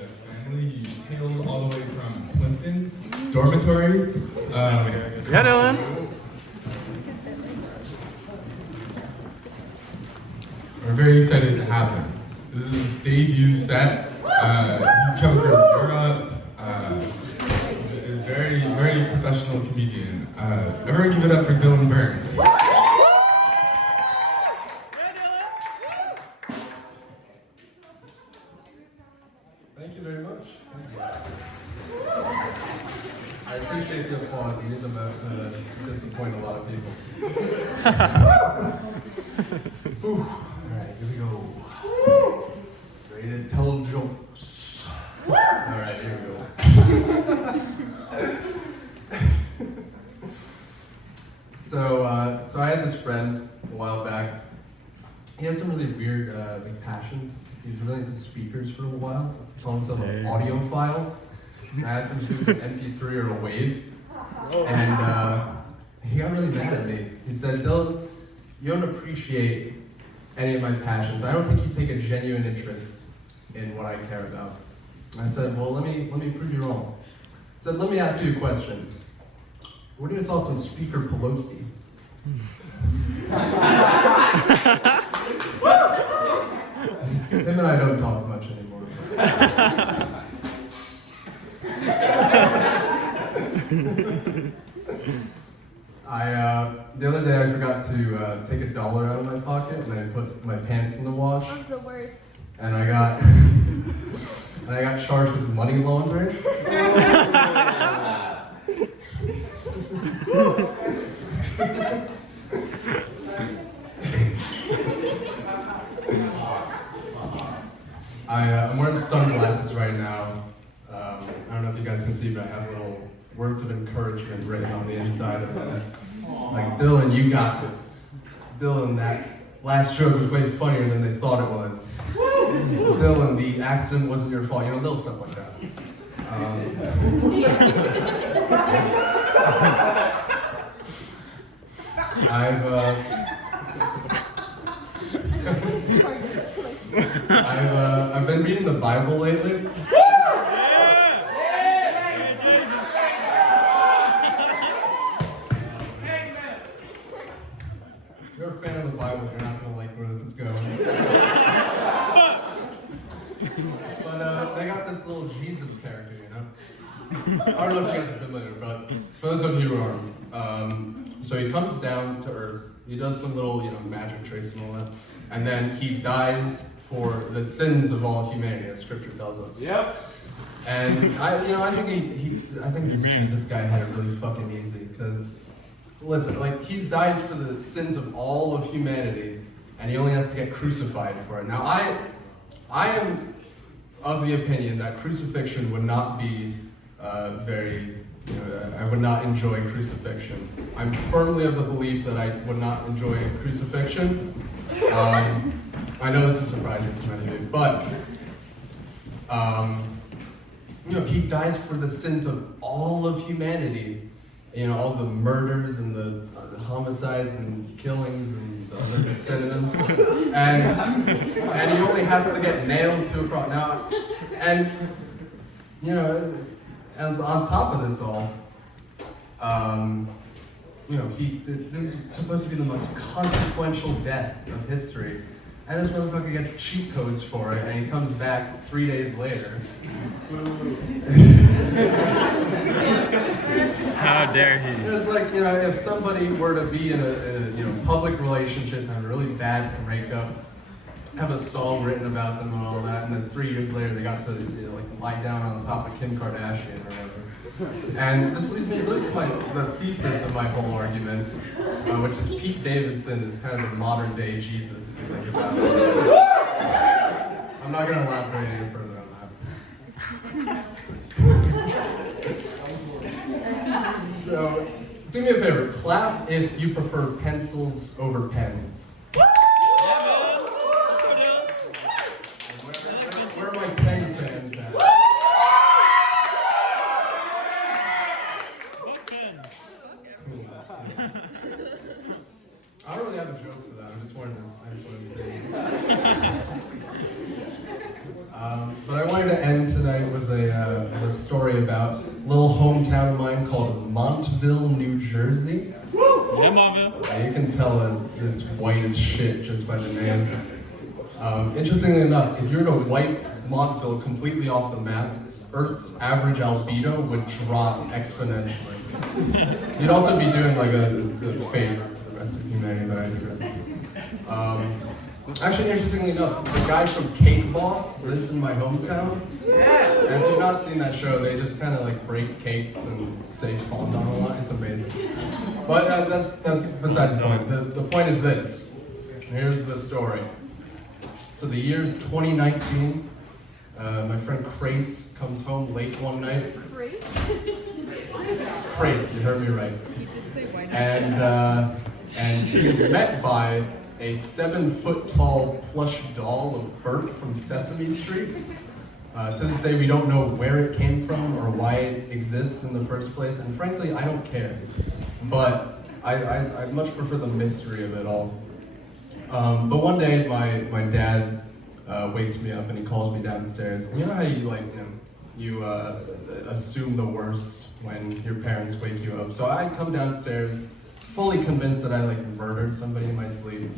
Yes, family. He hails all the way from Plimpton Dormitory. Yeah, Dylan. We're very excited to have him. This is his debut set. He's come from Europe. Is very, very professional comedian. Everyone give it up for Dylan Byrne. Thank you very much. Thank you. I appreciate the applause. It means I'm about to disappoint a lot of people. Whew. All right, here we go. Ready to tell jokes. All right, here we go. So I had this friend a while back. He had some really weird passions. He was really into speakers for a while. He called himself an audiophile. And I asked him if he was an MP3 or a wave. And he got really mad at me. He said, Dylan, you don't appreciate any of my passions. I don't think you take a genuine interest in what I care about. And I said, well, let me prove you wrong. I said, let me ask you a question. What are your thoughts on Speaker Pelosi? Him and I don't talk much anymore. The other day I forgot to take $1 out of my pocket and I put my pants in the wash. That's the worst. And I got charged with money laundering. I'm wearing sunglasses right now. I don't know if you guys can see, but I have little words of encouragement written on the inside of them. Like, Dylan, you got this. Dylan, that last joke was way funnier than they thought it was. Dylan, the accident wasn't your fault. You know, little stuff like that. I've been reading the Bible lately. If you're a fan of the Bible, you're not gonna like where this is going. But they got this little Jesus character, you know? I don't know if you guys are familiar, but for those of you who aren't, so he comes down to Earth. He does some little, magic tricks and all that, and then he dies for the sins of all humanity, as Scripture tells us. Yep. And I think this Jesus guy had it really fucking easy, because listen, like, he dies for the sins of all of humanity, and he only has to get crucified for it. Now, I am of the opinion that crucifixion would not be I would not enjoy crucifixion. I'm firmly of the belief that I would not enjoy crucifixion. I know this is surprising for many of you, but he dies for the sins of all of humanity. All the murders and the homicides and killings and the other synonyms, and he only has to get nailed to a cross now, and on top of this all, this is supposed to be the most consequential death of history. And this motherfucker gets cheat codes for it, and he comes back 3 days later. How dare he? It's like, if somebody were to be in a public relationship, have a really bad breakup, have a song written about them and all that, and then 3 years later they got to lie down on top of Kim Kardashian or whatever. And this leads me really to the thesis of my whole argument, which is Pete Davidson is kind of the modern day Jesus, if you think about it. I'm not going to elaborate any further on that. So, do me a favor, clap if you prefer pencils over pens. Where are my pen fans at? Cool. I don't really have a joke for that. I just wanted to say. But I want going to end tonight with a story about a little hometown of mine called Montville, New Jersey. Yeah, Marvin. You can tell that it's white as shit just by the name. Interestingly enough, if you were to wipe Montville completely off the map, Earth's average albedo would drop exponentially. You'd also be doing like a favor to the rest of humanity, but I digress. Actually, interestingly enough, the guy from Cake Boss lives in my hometown. And if you've not seen that show, they just kind of like break cakes and say fondant a lot. It's amazing. But that's besides the point. The point is this. Here's the story. So the year is 2019. My friend Crace comes home late one night. Crace, you heard me right. And he is met by a 7-foot-tall plush doll of Bert from Sesame Street. To this day, we don't know where it came from or why it exists in the first place, and frankly, I don't care. But I much prefer the mystery of it all. But one day, my dad wakes me up and he calls me downstairs. And you know how you assume the worst when your parents wake you up. So I come downstairs, fully convinced that I murdered somebody in my sleep.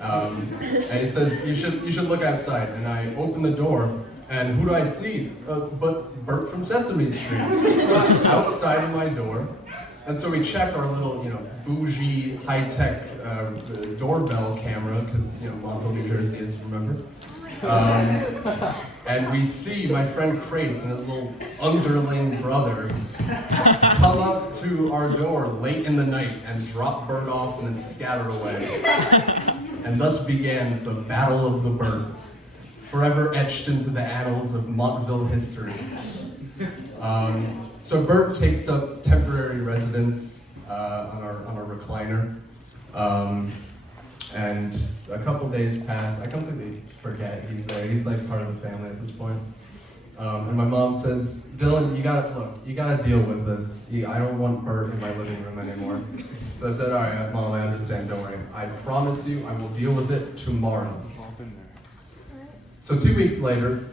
And he says, you should look outside. And I open the door, and who do I see? But Bert from Sesame Street, outside of my door. And so we check our little, bougie, high-tech doorbell camera, because, Montville, New Jersey is, remember? And we see my friend Crace and his little underling brother come up to our door late in the night and drop Bert off and then scatter away. And thus began the Battle of the Bert, forever etched into the annals of Montville history. So Bert takes up temporary residence on our recliner. And a couple days pass. I completely forget he's there. He's like part of the family at this point. And my mom says, Dylan, you gotta deal with this. I don't want Bert in my living room anymore. So I said, all right, Mom, I understand, don't worry. I promise you I will deal with it tomorrow. So 2 weeks later,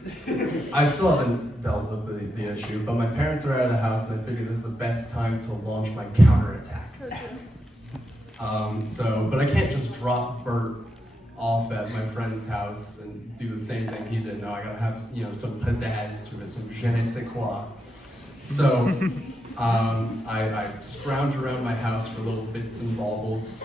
I still haven't dealt with the issue, but my parents are out of the house and I figured this is the best time to launch my counterattack. But I can't just drop Bert off at my friend's house and do the same thing he did. No, I gotta have, some pizzazz to it, some je ne sais quoi. So, I scrounge around my house for little bits and baubles.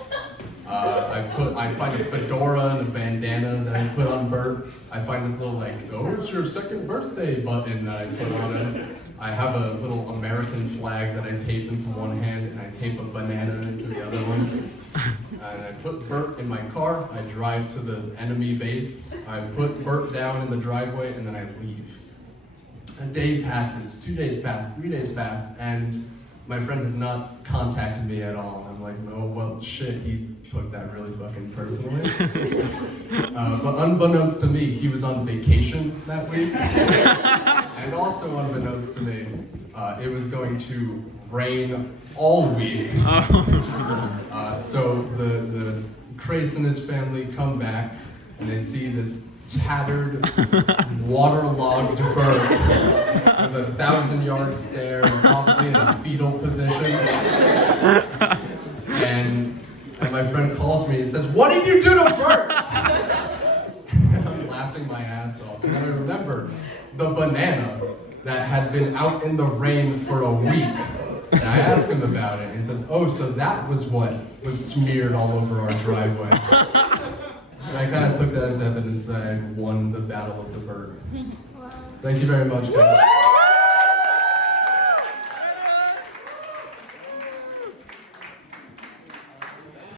I find a fedora and a bandana that I put on Bert. I find this little oh, it's your second birthday button that I put on him. I have a little American flag that I tape into one hand and I tape a banana into the other one. And I put Bert in my car, I drive to the enemy base, I put Bert down in the driveway, and then I leave. A day passes, 2 days pass, 3 days pass, and my friend has not contacted me at all. And I'm like, no, well, shit, he took that really fucking personally. But unbeknownst to me, he was on vacation that week. And also unbeknownst to me, it was going to rain all week. So the Crace and his family come back, and they see this tattered, waterlogged Bert with a 1,000-yard stare and probably in a fetal position. And my friend calls me and says, "What did you do to Bert?" And I'm laughing my ass off. And then I remember the banana that had been out in the rain for a week. And I asked him about it, and he says, "Oh, so that was what was smeared all over our driveway." And I kind of took that as evidence that I had won the Battle of the Bert. Thank you very much, guys.